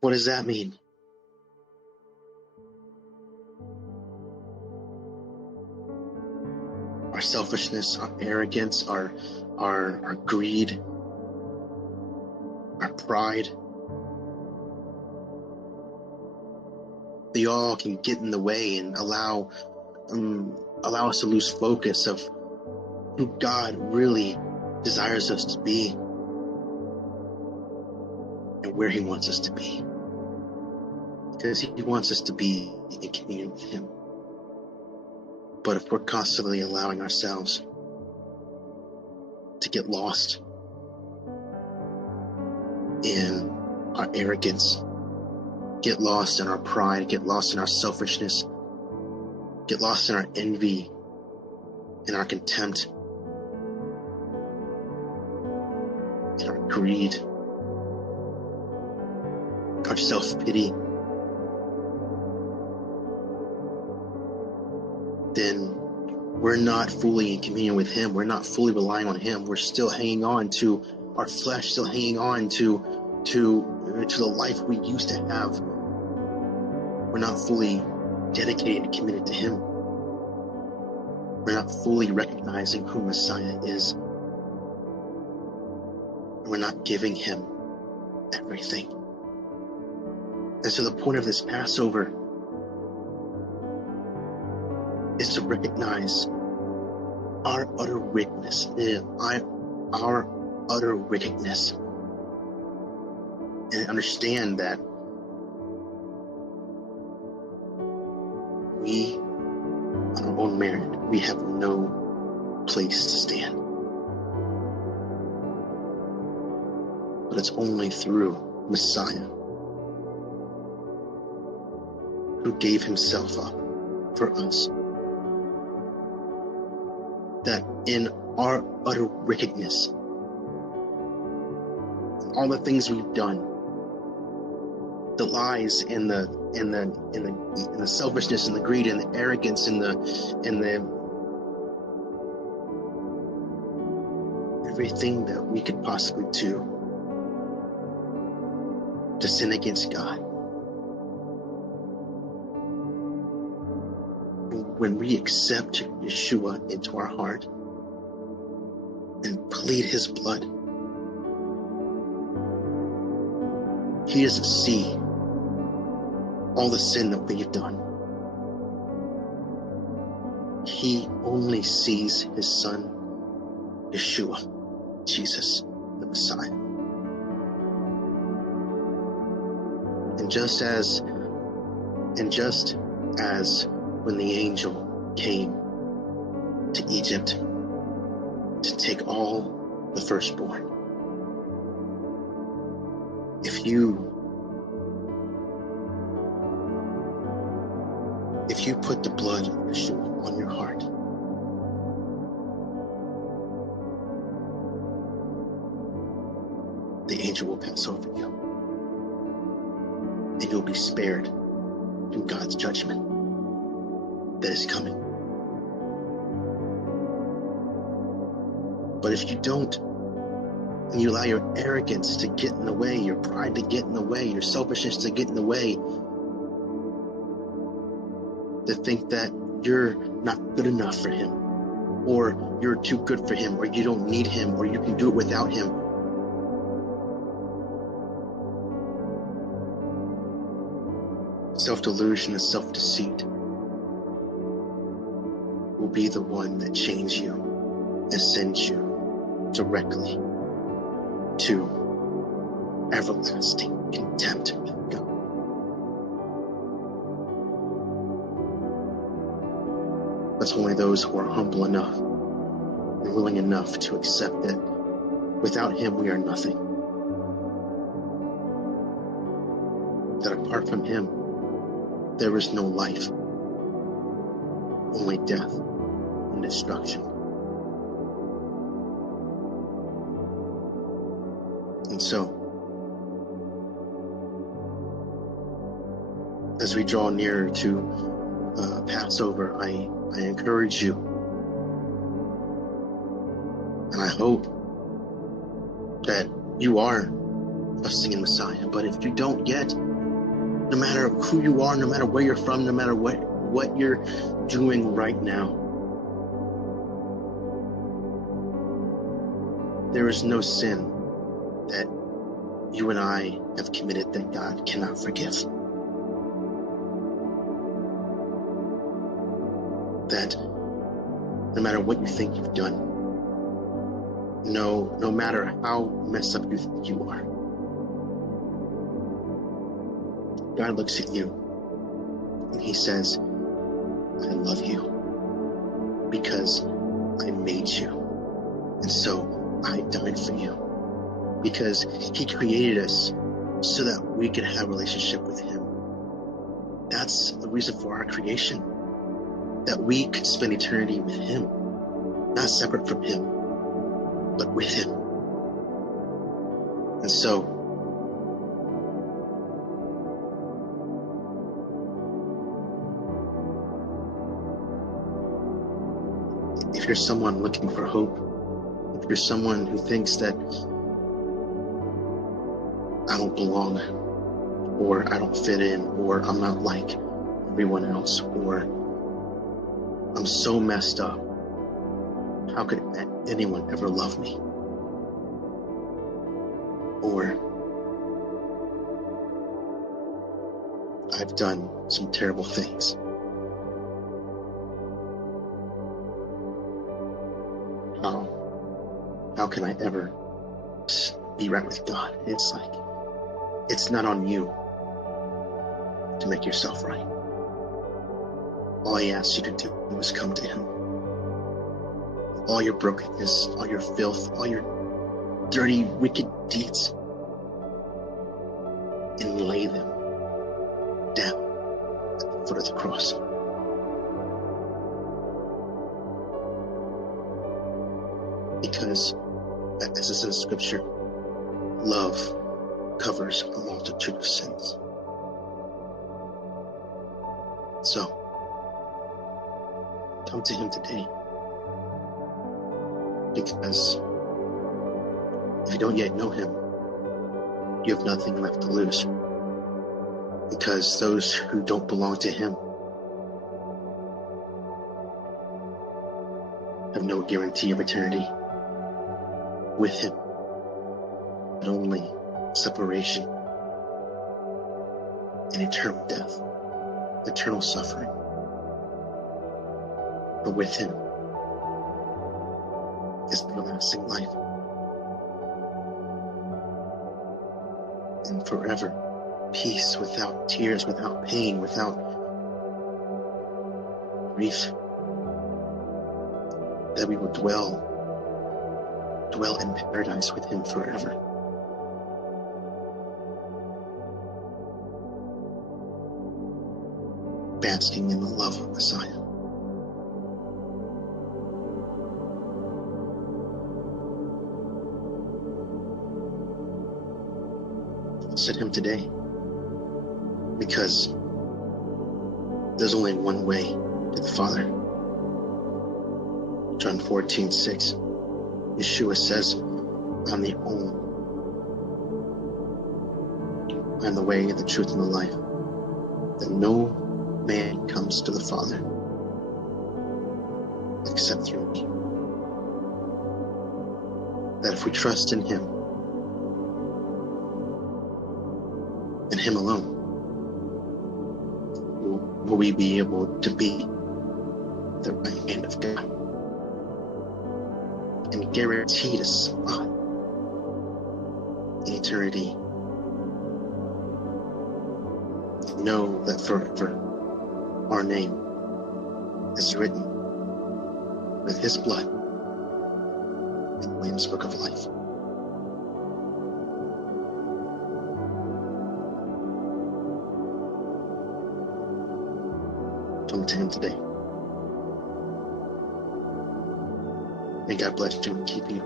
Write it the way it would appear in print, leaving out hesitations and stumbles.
What does that mean? Our selfishness, our arrogance, our greed, our pride, they all can get in the way and allow us to lose focus of who God really desires us to be and where He wants us to be. Because He wants us to be in communion with Him. But if we're constantly allowing ourselves to get lost in our arrogance, get lost in our pride, get lost in our selfishness, get lost in our envy, in our contempt, in our greed, our self-pity, then we're not fully in communion with Him. We're not fully relying on Him. We're still hanging on to our flesh, still hanging on to the life we used to have. We're not fully dedicated and committed to Him. We're not fully recognizing who Messiah is. And we're not giving Him everything. And so the point of this Passover is to recognize our utter wickedness, our utter wickedness, and understand that we, on our own merit, we have no place to stand. But it's only through Messiah, who gave Himself up for us, that in our utter wickedness, all the things we've done, the lies and the selfishness and the greed and the arrogance and the everything that we could possibly do to sin against God. When we accept Yeshua into our heart and plead His blood, He doesn't see all the sin that we've done. He only sees His Son, Yeshua, Jesus, the Messiah. And just as when the angel came to Egypt to take all the firstborn, if you put the blood of Yeshua on your heart, the angel will pass over you, and you'll be spared from God's judgment that is coming. But if you don't, and you allow your arrogance to get in the way, your pride to get in the way, your selfishness to get in the way, to think that you're not good enough for Him, or you're too good for Him, or you don't need Him, or you can do it without Him, self-delusion and self-deceit will be the one that chains you and sends you directly to everlasting contempt with God. But only those who are humble enough and willing enough to accept that without Him we are nothing, that apart from Him there is no life, only death and destruction. And so, as we draw nearer to Passover, I encourage you, and I hope that you are of singing Messiah. But if you don't yet, no matter who you are, no matter where you're from, no matter what you're doing right now, there is no sin that you and I have committed that God cannot forgive. That no matter what you think you've done, no matter how messed up you think you are, God looks at you and he says, I love you because I made you. And so I died for you. Because he created us so that we could have a relationship with him. That's the reason for our creation. That we could spend eternity with him. Not separate from him, but with him. And so, if you're someone looking for hope, if you're someone who thinks that I don't belong, or I don't fit in, or I'm not like everyone else, or I'm so messed up, how could anyone ever love me? Or I've done some terrible things. How can I ever be right with God? It's like, it's not on you to make yourself right. All he asks you to do is come to him. All your brokenness, all your filth, all your dirty, wicked deeds, and lay them down at the foot of the cross. Because, as it says in Scripture, love covers a multitude of sins. So, come to him today. Because if you don't yet know him, you have nothing left to lose. Because those who don't belong to him have no guarantee of eternity with him, but only separation and eternal death, eternal suffering. But with him is everlasting life and forever peace, without tears, without pain, without grief, that we will dwell in paradise with him forever. Basking in the love of Messiah. Visit him today, because there's only one way to the Father. John 14:6, Yeshua says, I'm the way, the truth, and the life, that no man comes to the Father except through me. That if we trust in him, and him alone, will we be able to be the right hand of God and guaranteed a spot in eternity. Know that forever our name is written with his blood in the Lamb's Book of Life. Come to him today. May God bless you and keep you.